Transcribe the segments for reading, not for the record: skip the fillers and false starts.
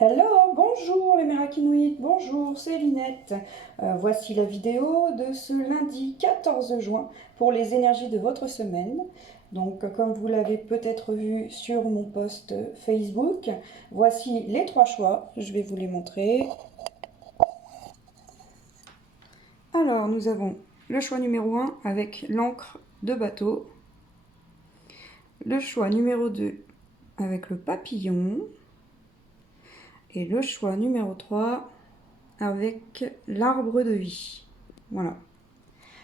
Hello, bonjour les Mérakinoïdes, bonjour, c'est Linette. Voici la vidéo de ce lundi 14 juin pour les énergies de votre semaine. Donc, comme vous l'avez peut-être vu sur mon post Facebook, voici les trois choix, je vais vous les montrer. Alors, nous avons le choix numéro 1 avec l'encre de bateau, le choix numéro 2 avec le papillon, et le choix numéro 3 avec l'arbre de vie. Voilà.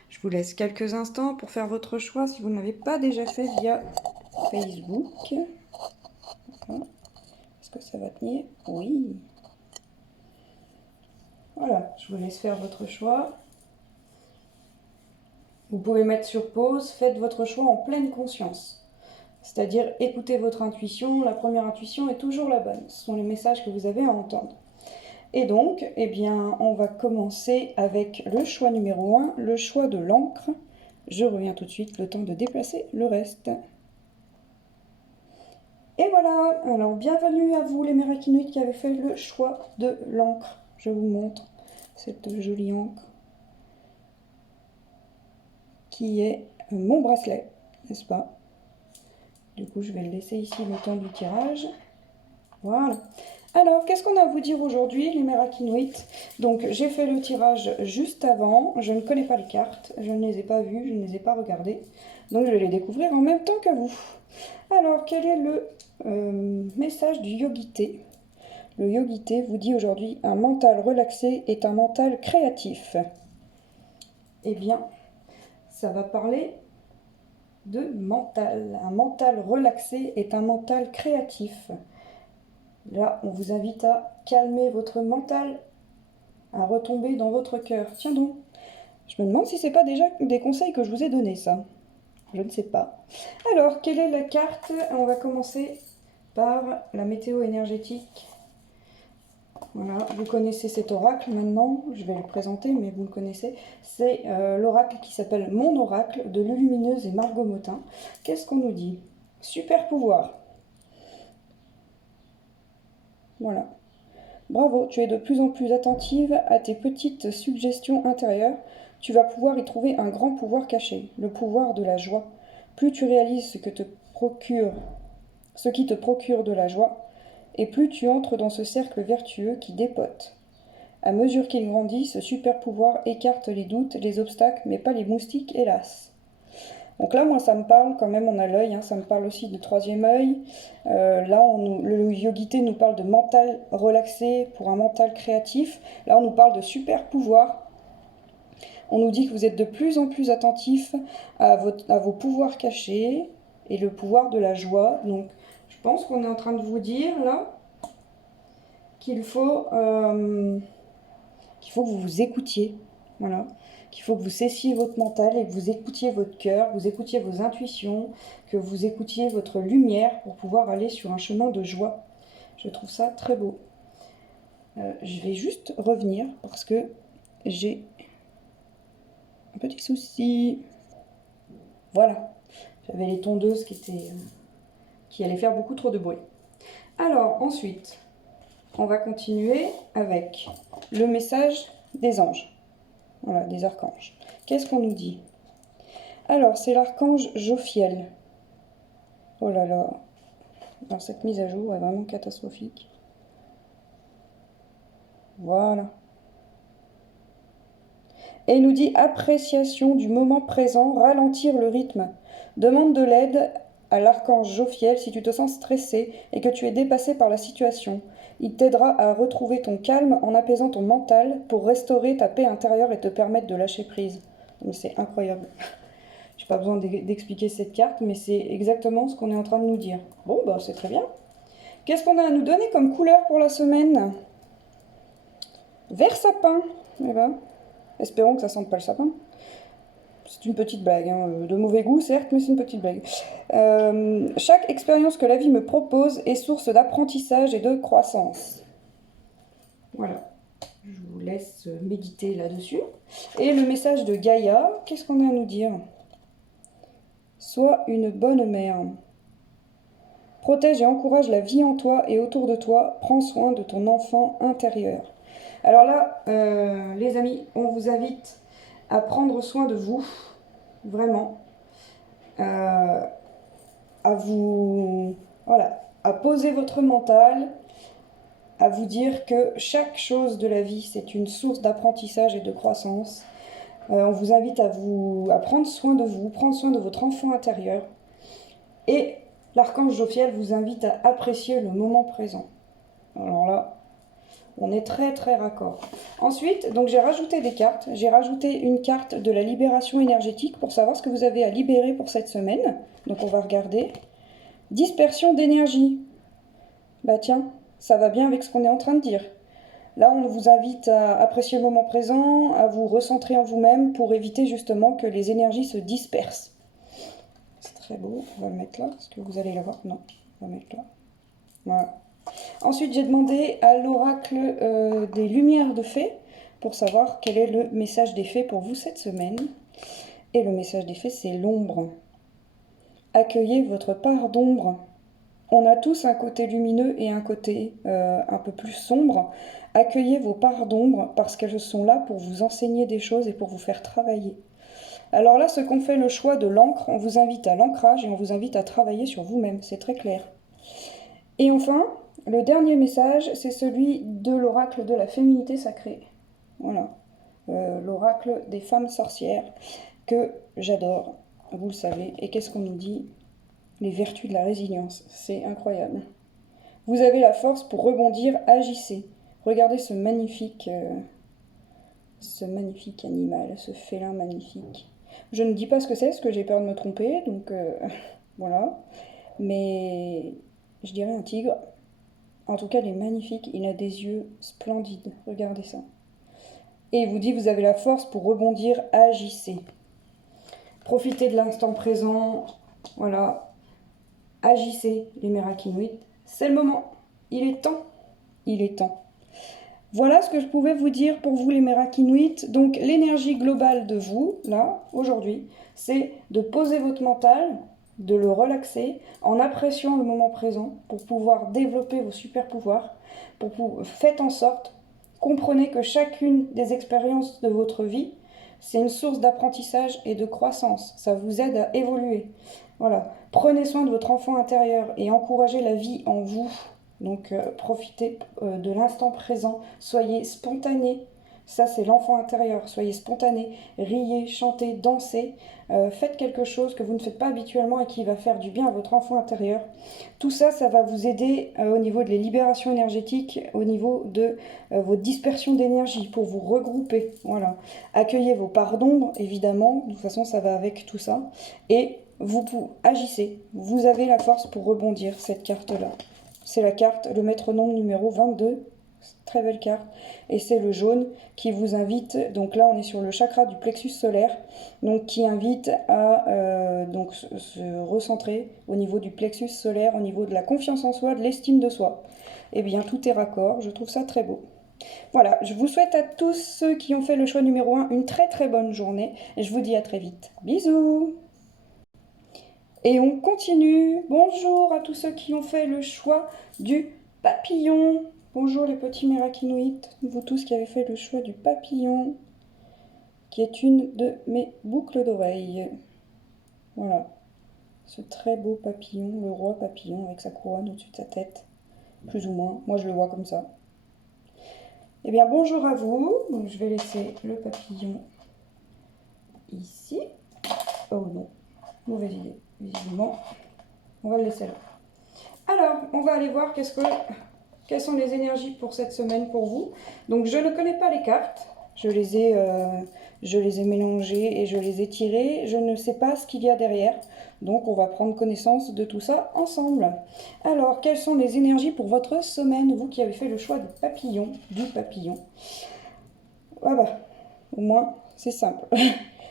Je vous laisse quelques instants pour faire votre choix si vous ne l'avez pas déjà fait via Facebook. Voilà. Est-ce que ça va tenir? Oui. Voilà, je vous laisse faire votre choix. Vous pouvez mettre sur pause, faites votre choix en pleine conscience. C'est-à-dire écoutez votre intuition, la première intuition est toujours la bonne. Ce sont les messages que vous avez à entendre. Et donc, eh bien, on va commencer avec le choix numéro 1, le choix de l'encre. Je reviens tout de suite, le temps de déplacer le reste. Et voilà, alors bienvenue à vous les Mérakinoïdes qui avez fait le choix de l'encre. Je vous montre cette jolie encre qui est mon bracelet, n'est-ce pas? Du coup, je vais le laisser ici le temps du tirage. Voilà. Alors, qu'est-ce qu'on a à vous dire aujourd'hui, les Mérakinoïdes? Donc, j'ai fait le tirage juste avant. Je ne connais pas les cartes, je ne les ai pas vues, je ne les ai pas regardées. Donc, je vais les découvrir en même temps que vous. Alors, quel est le message du Yogité? Le Yogité vous dit aujourd'hui un mental relaxé est un mental créatif. Eh bien, ça va parler de mental. Un mental relaxé est un mental créatif. Là, on vous invite à calmer votre mental, à retomber dans votre cœur. Tiens donc, je me demande si c'est pas déjà des conseils que je vous ai donnés, ça. Je ne sais pas. Alors, quelle est la carte? On va commencer par la météo énergétique. Voilà, vous connaissez cet oracle maintenant, je vais le présenter, mais vous le connaissez. C'est l'oracle qui s'appelle Mon Oracle de Lulumineuse et Margot Motin. Qu'est-ce qu'on nous dit? Super pouvoir. Voilà. Bravo, tu es de plus en plus attentive à tes petites suggestions intérieures. Tu vas pouvoir y trouver un grand pouvoir caché, le pouvoir de la joie. Plus tu réalises ce qui te procure de la joie, et plus tu entres dans ce cercle vertueux qui dépote. À mesure qu'il grandit, ce super pouvoir écarte les doutes, les obstacles, mais pas les moustiques, hélas. Donc là, moi, ça me parle quand même, on a l'œil, hein, ça me parle aussi de troisième œil. Là, le Yogité nous parle de mental relaxé pour un mental créatif. Là, on nous parle de super pouvoir. On nous dit que vous êtes de plus en plus attentif à vos pouvoirs cachés et le pouvoir de la joie. Donc, je pense qu'on est en train de vous dire, là, qu'il faut que vous vous écoutiez, voilà, qu'il faut que vous cessiez votre mental et que vous écoutiez votre cœur, vous écoutiez vos intuitions, que vous écoutiez votre lumière pour pouvoir aller sur un chemin de joie. Je trouve ça très beau. Je vais juste revenir parce que j'ai un petit souci. Voilà, j'avais les tondeuses qui allaient faire beaucoup trop de bruit. Alors ensuite, on va continuer avec le message des anges. Voilà, des archanges. Qu'est-ce qu'on nous dit? Alors, c'est l'archange Jophiel. Oh là là. Alors, cette mise à jour est vraiment catastrophique. Voilà. Et il nous dit appréciation du moment présent, ralentir le rythme. Demande de l'aide à l'archange Jophiel si tu te sens stressé et que tu es dépassé par la situation. Il t'aidera à retrouver ton calme en apaisant ton mental pour restaurer ta paix intérieure et te permettre de lâcher prise. Mais c'est incroyable. J'ai pas besoin d'expliquer cette carte, mais c'est exactement ce qu'on est en train de nous dire. Bon, bah c'est très bien. Qu'est-ce qu'on a à nous donner comme couleur pour la semaine? Vert sapin. Eh ben, espérons que ça sente pas le sapin. C'est une petite blague, hein. De mauvais goût certes, mais c'est une petite blague. Chaque expérience que la vie me propose est source d'apprentissage et de croissance. Voilà. Je vous laisse méditer là-dessus. Et le message de Gaïa, qu'est-ce qu'on a à nous dire? Sois une bonne mère. Protège et encourage la vie en toi et autour de toi. Prends soin de ton enfant intérieur. Alors là, les amis, on vous invite à prendre soin de vous, vraiment. À vous, voilà, à poser votre mental, à vous dire que chaque chose de la vie, c'est une source d'apprentissage et de croissance. On vous invite à prendre soin de vous, prendre soin de votre enfant intérieur. Et l'archange Jophiel vous invite à apprécier le moment présent. Alors là, on est très très raccord. Ensuite, donc j'ai rajouté des cartes. J'ai rajouté une carte de la libération énergétique pour savoir ce que vous avez à libérer pour cette semaine. Donc on va regarder. Dispersion d'énergie. Bah tiens, ça va bien avec ce qu'on est en train de dire. Là, on vous invite à apprécier le moment présent, à vous recentrer en vous-même pour éviter justement que les énergies se dispersent. C'est très beau. On va le mettre là. Est-ce que vous allez le voir? Non, on va mettre là. Voilà. Ensuite, j'ai demandé à l'oracle des lumières de fées pour savoir quel est le message des fées pour vous cette semaine. Et le message des fées, c'est l'ombre. Accueillez votre part d'ombre. On a tous un côté lumineux et un côté un peu plus sombre. Accueillez vos parts d'ombre parce qu'elles sont là pour vous enseigner des choses et pour vous faire travailler. Alors là, ceux qu'on fait le choix de l'encre, on vous invite à l'ancrage et on vous invite à travailler sur vous-même, c'est très clair. Et enfin, le dernier message, c'est celui de l'oracle de la féminité sacrée. Voilà, l'oracle des femmes sorcières, que j'adore, vous le savez. Et qu'est-ce qu'on nous dit? Les vertus de la résilience, c'est incroyable. Vous avez la force pour rebondir, agissez. Regardez ce magnifique animal, ce félin magnifique. Je ne dis pas ce que c'est, parce que j'ai peur de me tromper, donc voilà. Mais je dirais un tigre. En tout cas, il est magnifique, il a des yeux splendides, regardez ça. Et il vous dit, vous avez la force pour rebondir, agissez. Profitez de l'instant présent, voilà. Agissez, les Mérakinoïdes. C'est le moment, il est temps, il est temps. Voilà ce que je pouvais vous dire pour vous les Mérakinoïdes. Donc l'énergie globale de vous, là, aujourd'hui, c'est de poser votre mental, de le relaxer en appréciant le moment présent pour pouvoir développer vos super pouvoirs. Faites en sorte, comprenez que chacune des expériences de votre vie, c'est une source d'apprentissage et de croissance. Ça vous aide à évoluer. Voilà. Prenez soin de votre enfant intérieur et encouragez la vie en vous. Donc profitez de l'instant présent, soyez spontané, ça c'est l'enfant intérieur, soyez spontané, riez, chantez, dansez, faites quelque chose que vous ne faites pas habituellement et qui va faire du bien à votre enfant intérieur. Tout ça, ça va vous aider au niveau de les libérations énergétiques, au niveau de votre dispersion d'énergie pour vous regrouper. Voilà. Accueillez vos parts d'ombre, évidemment, de toute façon ça va avec tout ça, et vous agissez, vous avez la force pour rebondir, cette carte-là. C'est la carte, le métronome numéro 22, très belle carte, et c'est le jaune qui vous invite, donc là on est sur le chakra du plexus solaire, donc qui invite à donc se recentrer au niveau du plexus solaire, au niveau de la confiance en soi, de l'estime de soi. Eh bien tout est raccord, je trouve ça très beau. Voilà, je vous souhaite à tous ceux qui ont fait le choix numéro 1 une très très bonne journée, et je vous dis à très vite. Bisous! Et on continue. Bonjour à tous ceux qui ont fait le choix du papillon. Bonjour les petits Mérakinoïdes, vous tous qui avez fait le choix du papillon, qui est une de mes boucles d'oreilles. Voilà, ce très beau papillon, le roi papillon avec sa couronne au-dessus de sa tête, plus ou moins. Moi je le vois comme ça. Eh bien bonjour à vous. Donc je vais laisser le papillon ici. Oh non, mauvaise idée. Visiblement, on va le laisser là. Alors, on va aller voir quelles sont les énergies pour cette semaine pour vous. Donc, je ne connais pas les cartes. Je les ai mélangées et je les ai tirées. Je ne sais pas ce qu'il y a derrière. Donc, on va prendre connaissance de tout ça ensemble. Alors, quelles sont les énergies pour votre semaine, vous qui avez fait le choix du papillon. Ah bah, au moins, c'est simple.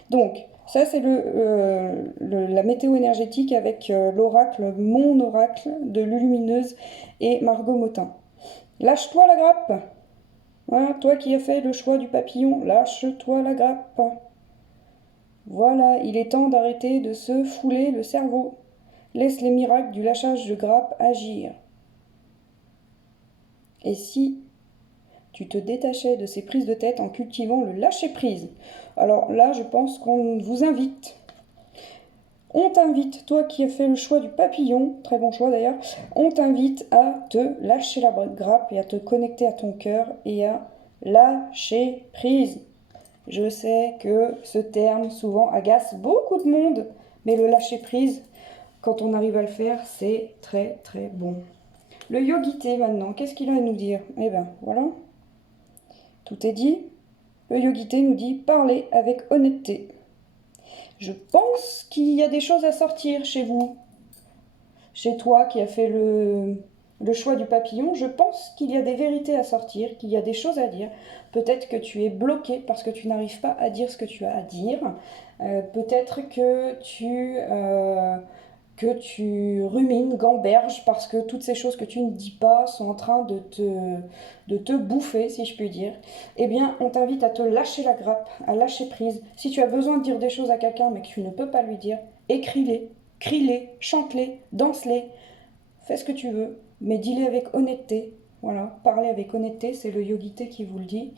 Donc, ça, c'est la météo énergétique avec l'oracle, mon oracle de Lulumineuse et Margot Motin. Lâche-toi la grappe. Voilà, toi qui as fait le choix du papillon, lâche-toi la grappe. Voilà, il est temps d'arrêter de se fouler le cerveau. Laisse les miracles du lâchage de grappe agir. Et si tu te détachais de ces prises de tête en cultivant le lâcher-prise? Alors là, je pense qu'on vous invite. On t'invite, toi qui as fait le choix du papillon, très bon choix d'ailleurs, on t'invite à te lâcher la grappe et à te connecter à ton cœur et à lâcher prise. Je sais que ce terme souvent agace beaucoup de monde, mais le lâcher prise, quand on arrive à le faire, c'est très très bon. Le yogité maintenant, qu'est-ce qu'il a à nous dire? Eh bien voilà, tout est dit. Le yogité nous dit parler avec honnêteté. Je pense qu'il y a des choses à sortir chez vous. Chez toi qui as fait le choix du papillon, je pense qu'il y a des vérités à sortir, qu'il y a des choses à dire. Peut-être que tu es bloqué parce que tu n'arrives pas à dire ce que tu as à dire. Peut-être que tu rumines, gamberges, parce que toutes ces choses que tu ne dis pas sont en train de te bouffer, si je puis dire. Eh bien, on t'invite à te lâcher la grappe, à lâcher prise. Si tu as besoin de dire des choses à quelqu'un, mais que tu ne peux pas lui dire, écris-les, crie-les, chante-les, danse-les, fais ce que tu veux, mais dis-les avec honnêteté. Voilà, parler avec honnêteté, c'est le yogité qui vous le dit.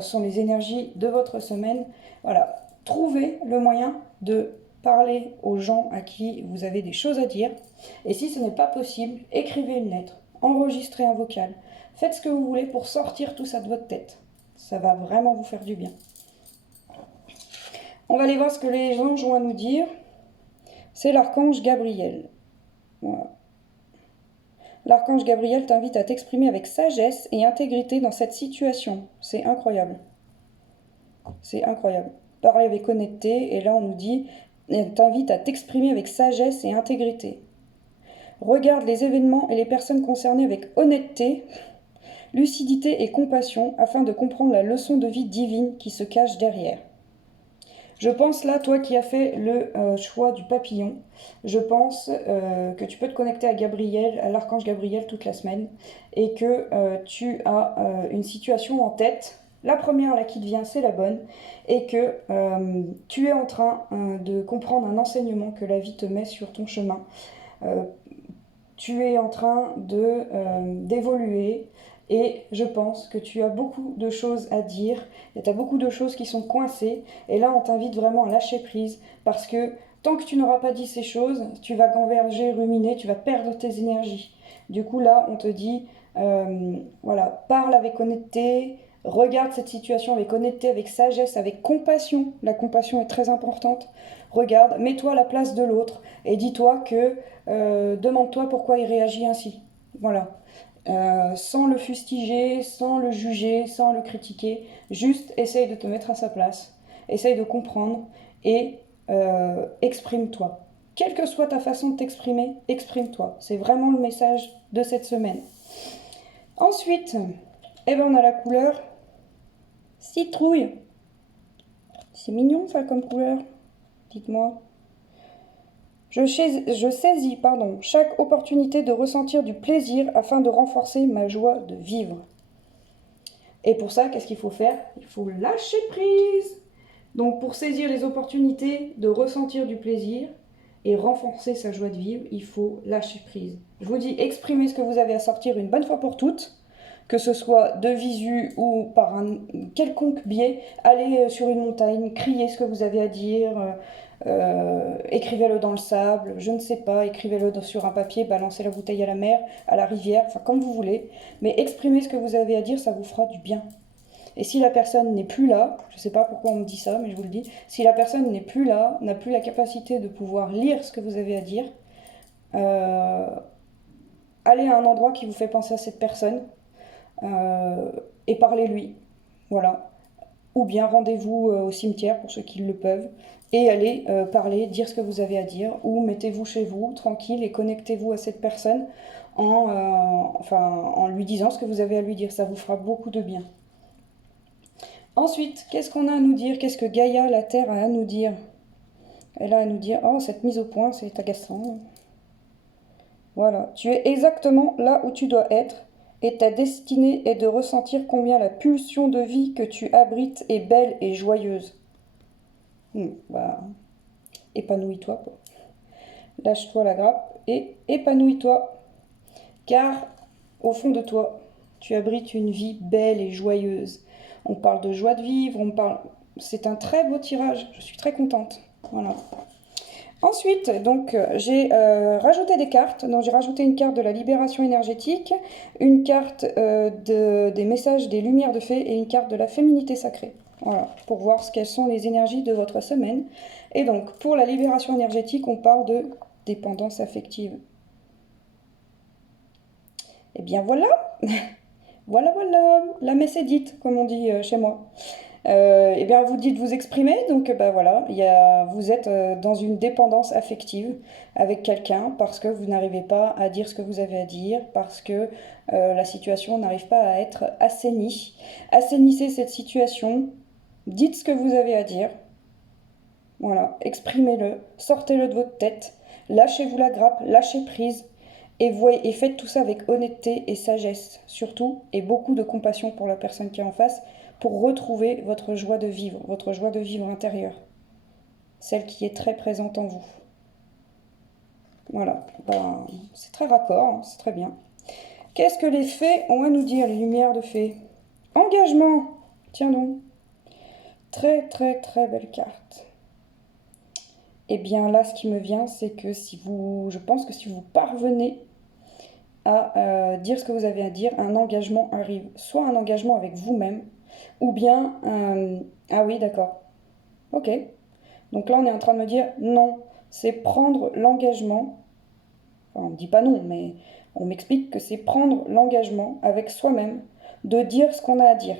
Sont les énergies de votre semaine. Voilà, trouvez le moyen de parler aux gens à qui vous avez des choses à dire. Et si ce n'est pas possible, écrivez une lettre, enregistrez un vocal. Faites ce que vous voulez pour sortir tout ça de votre tête. Ça va vraiment vous faire du bien. On va aller voir ce que les anges ont à nous dire. C'est l'archange Gabriel. Voilà. L'archange Gabriel t'invite à t'exprimer avec sagesse et intégrité dans cette situation. C'est incroyable. C'est incroyable. Parler avec honnêteté, et là on nous dit, elle t'invite à t'exprimer avec sagesse et intégrité. Regarde les événements et les personnes concernées avec honnêteté, lucidité et compassion afin de comprendre la leçon de vie divine qui se cache derrière. Je pense là, toi qui as fait le choix du papillon, je pense que tu peux te connecter à Gabriel, à l'archange Gabriel toute la semaine, et que tu as une situation en tête. La première là qui te vient, c'est la bonne, et que tu es en train de comprendre un enseignement que la vie te met sur ton chemin. Tu es en train d'évoluer. Et je pense que tu as beaucoup de choses à dire, et tu as beaucoup de choses qui sont coincées, et là on t'invite vraiment à lâcher prise, parce que tant que tu n'auras pas dit ces choses, tu vas gamberger, ruminer, tu vas perdre tes énergies. Du coup là on te dit, voilà, parle avec honnêteté, regarde cette situation avec honnêteté, avec sagesse, avec compassion, la compassion est très importante, regarde, mets-toi à la place de l'autre, et dis-toi que, demande-toi pourquoi il réagit ainsi, voilà. Sans le fustiger, sans le juger, sans le critiquer. Juste essaye de te mettre à sa place, essaye de comprendre et exprime-toi. Quelle que soit ta façon de t'exprimer, exprime-toi. C'est vraiment le message de cette semaine. Ensuite, eh ben on a la couleur citrouille. C'est mignon ça comme couleur. Dites-moi. Je saisis chaque opportunité de ressentir du plaisir afin de renforcer ma joie de vivre. Et pour ça, qu'est-ce qu'il faut faire? Il faut lâcher prise. Donc pour saisir les opportunités de ressentir du plaisir et renforcer sa joie de vivre, il faut lâcher prise. Je vous dis, exprimez ce que vous avez à sortir une bonne fois pour toutes, que ce soit de visu ou par un quelconque biais. Allez sur une montagne, criez ce que vous avez à dire, écrivez-le dans le sable, je ne sais pas, écrivez-le sur un papier, balancez la bouteille à la mer, à la rivière, enfin comme vous voulez. Mais exprimez ce que vous avez à dire, ça vous fera du bien. Et si la personne n'est plus là, je ne sais pas pourquoi on me dit ça, mais je vous le dis, si la personne n'est plus là, n'a plus la capacité de pouvoir lire ce que vous avez à dire, allez à un endroit qui vous fait penser à cette personne et parlez-lui. Voilà. Ou bien rendez-vous au cimetière pour ceux qui le peuvent et allez parler, dire ce que vous avez à dire, ou mettez-vous chez vous, tranquille, et connectez-vous à cette personne en lui disant ce que vous avez à lui dire. Ça vous fera beaucoup de bien. Ensuite, qu'est-ce qu'on a à nous dire? Qu'est-ce que Gaïa, la Terre, a à nous dire? Elle a à nous dire, oh, cette mise au point, c'est agaçant. Voilà, tu es exactement là où tu dois être, et ta destinée est de ressentir combien la pulsion de vie que tu abrites est belle et joyeuse. Épanouis-toi, quoi. lâche-toi la grappe et épanouis-toi. Car au fond de toi, tu abrites une vie belle et joyeuse. On parle de joie de vivre, on parle... C'est un très beau tirage, je suis très contente. Voilà. Ensuite, donc, j'ai rajouté des cartes. Donc, j'ai rajouté une carte de la libération énergétique, une carte des messages des lumières de fée et une carte de la féminité sacrée. Voilà, pour voir quelles sont les énergies de votre semaine. Et donc, pour la libération énergétique, on parle de dépendance affective. Et bien voilà, voilà, la messe est dite, comme on dit chez moi. Eh bien, vous dites vous exprimer, donc bah voilà, vous êtes dans une dépendance affective avec quelqu'un parce que vous n'arrivez pas à dire ce que vous avez à dire, parce que la situation n'arrive pas à être assainie. Assainissez cette situation, dites ce que vous avez à dire, voilà, exprimez-le, sortez-le de votre tête, lâchez-vous la grappe, lâchez prise. Et faites tout ça avec honnêteté et sagesse, surtout, et beaucoup de compassion pour la personne qui est en face, pour retrouver votre joie de vivre intérieure, celle qui est très présente en vous. Voilà, ben, c'est très raccord, hein, c'est très bien. Qu'est-ce que les fées ont à nous dire, les lumières de fées? Engagement, tiens donc. Très très très belle carte. Et bien là, ce qui me vient, c'est que je pense que si vous parvenez à dire ce que vous avez à dire, un engagement arrive. Soit un engagement avec vous-même, ou bien ah oui, d'accord. Ok. Donc là, on est en train de me dire non. C'est prendre l'engagement. Enfin, on ne dit pas non, mais on m'explique que c'est prendre l'engagement avec soi-même de dire ce qu'on a à dire.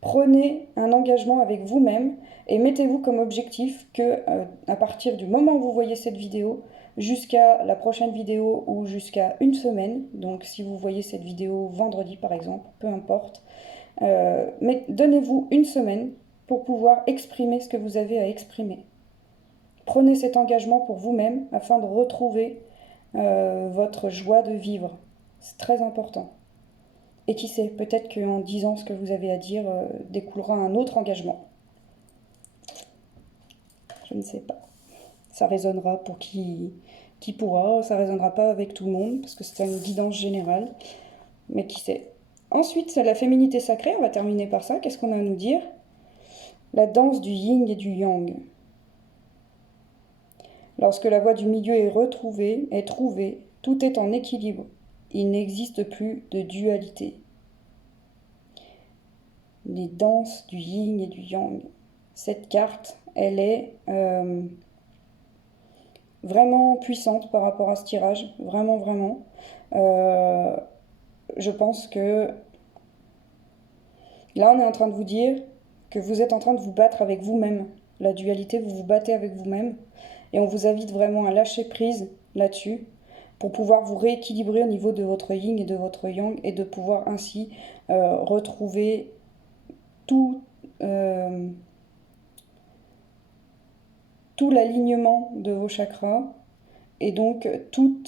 Prenez un engagement avec vous-même et mettez-vous comme objectif que à partir du moment où vous voyez cette vidéo, jusqu'à la prochaine vidéo ou jusqu'à une semaine, donc si vous voyez cette vidéo vendredi par exemple, peu importe, mais donnez-vous une semaine pour pouvoir exprimer ce que vous avez à exprimer. Prenez cet engagement pour vous-même afin de retrouver votre joie de vivre. C'est très important. Et qui sait, peut-être qu'en disant ce que vous avez à dire, découlera un autre engagement. Je ne sais pas. Ça résonnera pour qui pourra, ça résonnera pas avec tout le monde, parce que c'est une guidance générale. Mais qui sait. Ensuite, c'est la féminité sacrée, on va terminer par ça. Qu'est-ce qu'on a à nous dire? La danse du yin et du yang. Lorsque la voie du milieu est trouvée, tout est en équilibre. Il n'existe plus de dualité. Les danses du yin et du yang. Cette carte, elle est vraiment puissante par rapport à ce tirage. Vraiment, vraiment. Je pense que là, on est en train de vous dire que vous êtes en train de vous battre avec vous-même. La dualité, vous vous battez avec vous-même. Et on vous invite vraiment à lâcher prise là-dessus pour pouvoir vous rééquilibrer au niveau de votre yin et de votre yang et de pouvoir ainsi retrouver tout l'alignement de vos chakras et donc tout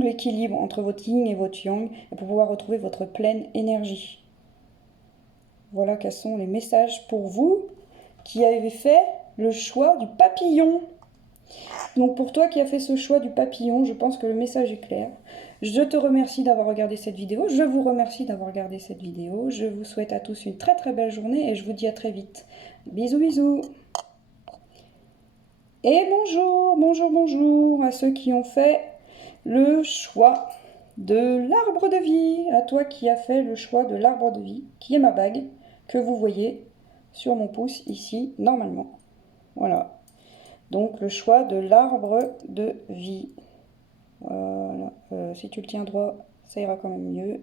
l'équilibre entre votre yin et votre yang et pour pouvoir retrouver votre pleine énergie. Voilà quels sont les messages pour vous qui avez fait le choix du papillon. Donc pour toi qui as fait ce choix du papillon, je pense que le message est clair. Je te remercie d'avoir regardé cette vidéo. Je vous remercie d'avoir regardé cette vidéo. Je vous souhaite à tous une très très belle journée et je vous dis à très vite. Bisous bisous. Et bonjour, bonjour, bonjour à ceux qui ont fait le choix de l'arbre de vie. À toi qui as fait le choix de l'arbre de vie, qui est ma bague, que vous voyez sur mon pouce ici, normalement. Voilà. Donc le choix de l'arbre de vie. Voilà. Si tu le tiens droit, ça ira quand même mieux.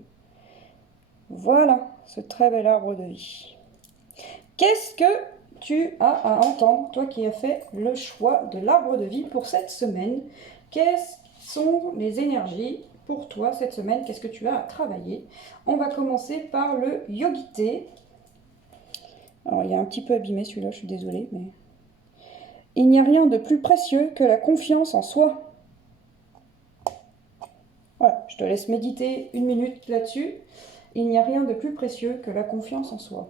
Voilà, ce très bel arbre de vie. Qu'est-ce que tu as à entendre, toi qui as fait le choix de l'arbre de vie pour cette semaine? Quelles sont les énergies pour toi cette semaine? Qu'est-ce que tu as à travailler? On va commencer par le Yogité. Alors, il est un petit peu abîmé celui-là, je suis désolée, mais... Il n'y a rien de plus précieux que la confiance en soi. Voilà, je te laisse méditer une minute là-dessus. Il n'y a rien de plus précieux que la confiance en soi.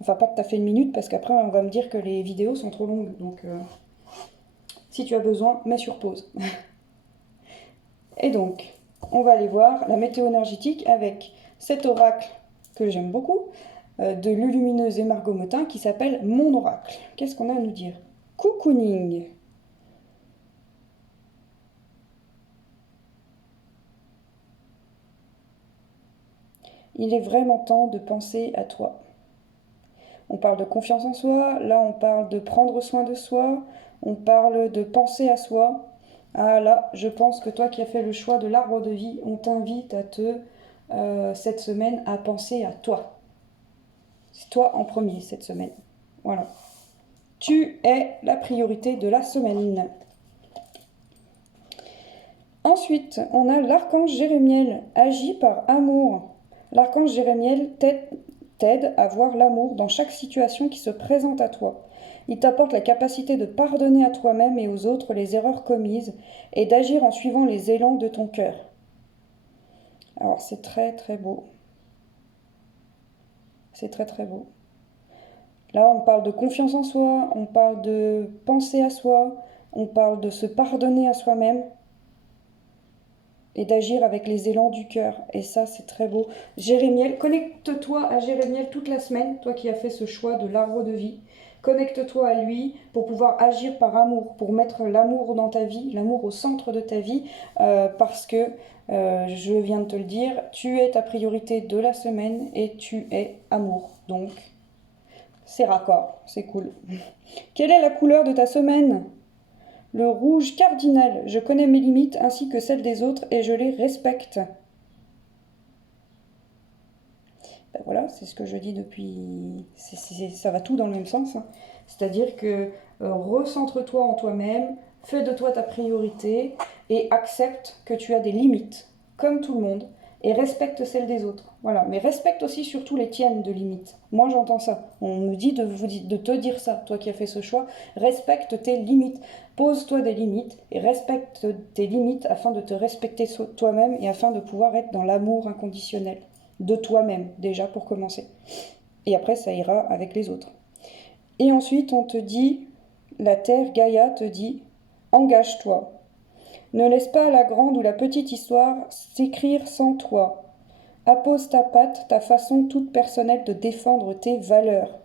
Enfin, pas que tu as fait une minute, parce qu'après, on va me dire que les vidéos sont trop longues. Donc, Si tu as besoin, mets sur pause. Et donc, on va aller voir la météo énergétique avec cet oracle que j'aime beaucoup, de Lulumineuse et Margot Motin, qui s'appelle Mon Oracle. Qu'est-ce qu'on a à nous dire? Cocooning. Il est vraiment temps de penser à toi. On parle de confiance en soi, là on parle de prendre soin de soi, on parle de penser à soi. Ah là, je pense que toi qui as fait le choix de l'arbre de vie, on t'invite à cette semaine, à penser à toi. C'est toi en premier cette semaine. Voilà. Tu es la priorité de la semaine. Ensuite, on a l'archange Jérémiel, agi par amour. L'archange Jérémiel t'aide à voir l'amour dans chaque situation qui se présente à toi. Il t'apporte la capacité de pardonner à toi-même et aux autres les erreurs commises et d'agir en suivant les élans de ton cœur. Alors c'est très très beau. C'est très très beau. Là on parle de confiance en soi, on parle de penser à soi, on parle de se pardonner à soi-même et d'agir avec les élans du cœur. Et ça, c'est très beau. Jérémiel, connecte-toi à Jérémiel toute la semaine, toi qui as fait ce choix de l'arbre de vie. Connecte-toi à lui pour pouvoir agir par amour, pour mettre l'amour dans ta vie, l'amour au centre de ta vie, parce que, je viens de te le dire, tu es ta priorité de la semaine et tu es amour. Donc, c'est raccord, c'est cool. Quelle est la couleur de ta semaine ? Le rouge cardinal, je connais mes limites ainsi que celles des autres et je les respecte. Ben voilà, c'est ce que je dis depuis... ça va tout dans le même sens. Hein. C'est-à-dire que recentre-toi en toi-même, fais de toi ta priorité et accepte que tu as des limites, comme tout le monde, et respecte celles des autres. Voilà, mais respecte aussi surtout les tiennes de limites. Moi j'entends ça. On nous dit de te dire ça, toi qui as fait ce choix. Respecte tes limites. Pose-toi des limites et respecte tes limites afin de te respecter toi-même et afin de pouvoir être dans l'amour inconditionnel de toi-même, déjà pour commencer. Et après, ça ira avec les autres. Et ensuite, on te dit, la Terre, Gaïa te dit, engage-toi. Ne laisse pas la grande ou la petite histoire s'écrire sans toi. Appose ta patte, ta façon toute personnelle de défendre tes valeurs.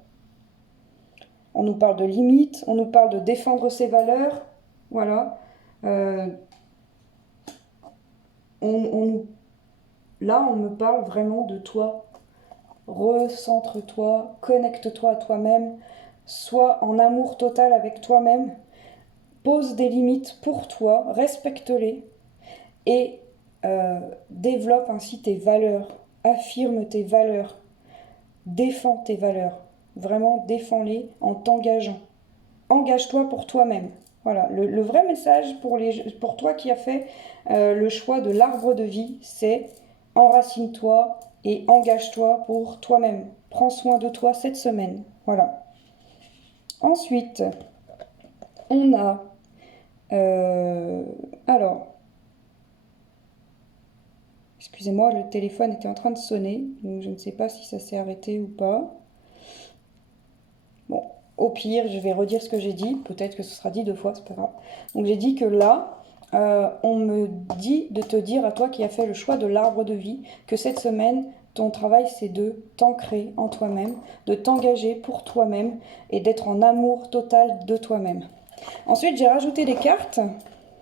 On nous parle de limites, on nous parle de défendre ses valeurs. Voilà. Là, on me parle vraiment de toi. Recentre-toi, connecte-toi à toi-même, sois en amour total avec toi-même, pose des limites pour toi, respecte-les et développe ainsi tes valeurs, affirme tes valeurs, défends tes valeurs, vraiment défends-les en t'engageant. Engage-toi pour toi-même. Voilà, le vrai message pour toi qui as fait le choix de l'arbre de vie, c'est enracine-toi et engage-toi pour toi-même. Prends soin de toi cette semaine. Voilà. Ensuite, on a... alors, excusez-moi, le téléphone était en train de sonner, donc je ne sais pas si ça s'est arrêté ou pas. Bon, au pire, je vais redire ce que j'ai dit. Peut-être que ce sera dit 2 fois, c'est pas grave. Donc j'ai dit que là, on me dit de te dire à toi qui as fait le choix de l'arbre de vie que cette semaine, ton travail, c'est de t'ancrer en toi-même, de t'engager pour toi-même et d'être en amour total de toi-même. Ensuite, j'ai rajouté des cartes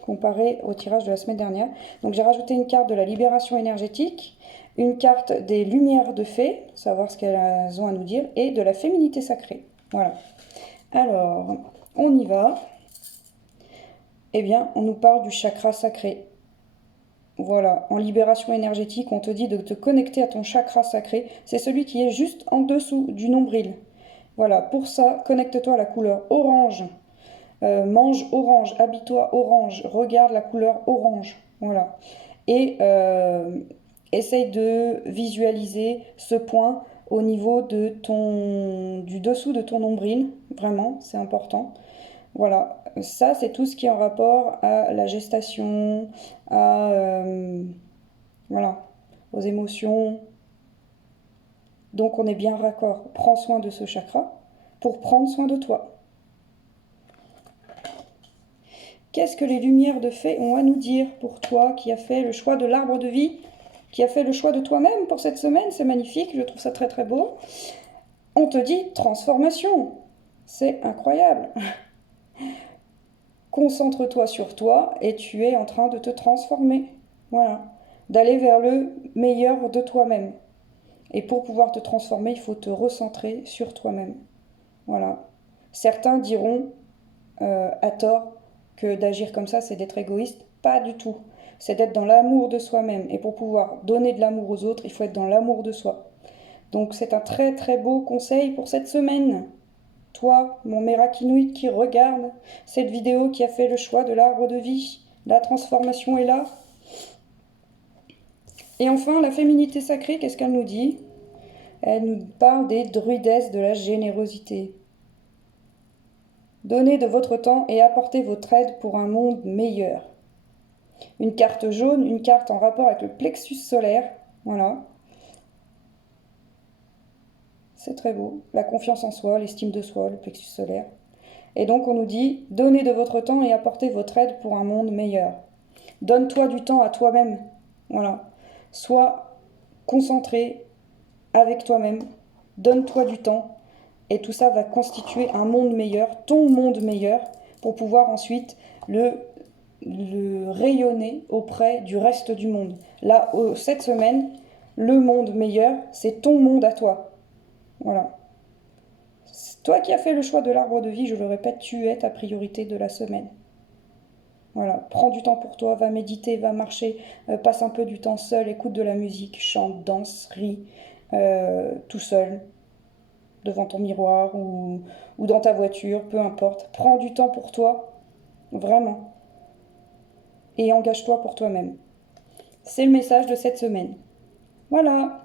comparées au tirage de la semaine dernière. Donc j'ai rajouté une carte de la libération énergétique, une carte des lumières de fées, savoir ce qu'elles ont à nous dire, et de la féminité sacrée. Voilà. Alors, on y va. Eh bien, on nous parle du chakra sacré. Voilà, en libération énergétique, on te dit de te connecter à ton chakra sacré. C'est celui qui est juste en dessous du nombril. Voilà, pour ça, connecte-toi à la couleur orange. Mange orange, habille-toi orange, regarde la couleur orange. Voilà. Et essaye de visualiser ce point au niveau du dessous de ton nombril. Vraiment, c'est important. Voilà, ça c'est tout ce qui est en rapport à la gestation, voilà, aux émotions. Donc on est bien raccord. Prends soin de ce chakra pour prendre soin de toi. Qu'est-ce que les lumières de fée ont à nous dire pour toi qui as fait le choix de l'arbre de vie, qui a fait le choix de toi-même pour cette semaine? C'est magnifique, je trouve ça très très beau. On te dit transformation. C'est incroyable. Concentre-toi sur toi et tu es en train de te transformer. Voilà. D'aller vers le meilleur de toi-même. Et pour pouvoir te transformer, il faut te recentrer sur toi-même. Voilà. Certains diront à tort que d'agir comme ça, c'est d'être égoïste. Pas du tout. C'est d'être dans l'amour de soi-même. Et pour pouvoir donner de l'amour aux autres, il faut être dans l'amour de soi. Donc c'est un très très beau conseil pour cette semaine. Toi, mon Mérakinoïde qui regarde cette vidéo, qui a fait le choix de l'arbre de vie, la transformation est là. Et enfin, la féminité sacrée, qu'est-ce qu'elle nous dit? Elle nous parle des druidesses de la générosité. Donnez de votre temps et apportez votre aide pour un monde meilleur. Une carte jaune, une carte en rapport avec le plexus solaire. Voilà. C'est très beau. La confiance en soi, l'estime de soi, le plexus solaire. Et donc on nous dit, donnez de votre temps et apportez votre aide pour un monde meilleur. Donne-toi du temps à toi-même. Voilà. Sois concentré avec toi-même. Donne-toi du temps. Et tout ça va constituer un monde meilleur, ton monde meilleur, pour pouvoir ensuite le rayonner auprès du reste du monde. Là, cette semaine, le monde meilleur, c'est ton monde à toi. Voilà. C'est toi qui as fait le choix de l'arbre de vie, je le répète, tu es ta priorité de la semaine. Voilà, prends du temps pour toi, va méditer, va marcher, passe un peu du temps seul, écoute de la musique, chante, danse, ris, tout seul, devant ton miroir ou dans ta voiture, peu importe. Prends du temps pour toi, vraiment, et engage-toi pour toi-même. C'est le message de cette semaine. Voilà.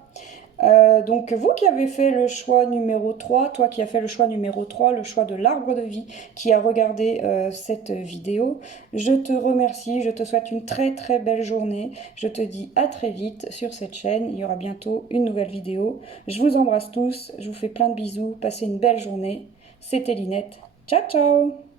Donc vous qui avez fait le choix numéro 3, toi qui as fait le choix numéro 3, le choix de l'arbre de vie, qui a regardé cette vidéo, je te remercie, je te souhaite une très très belle journée, je te dis à très vite sur cette chaîne, il y aura bientôt une nouvelle vidéo. Je vous embrasse tous, je vous fais plein de bisous, passez une belle journée, c'était Linette, ciao ciao.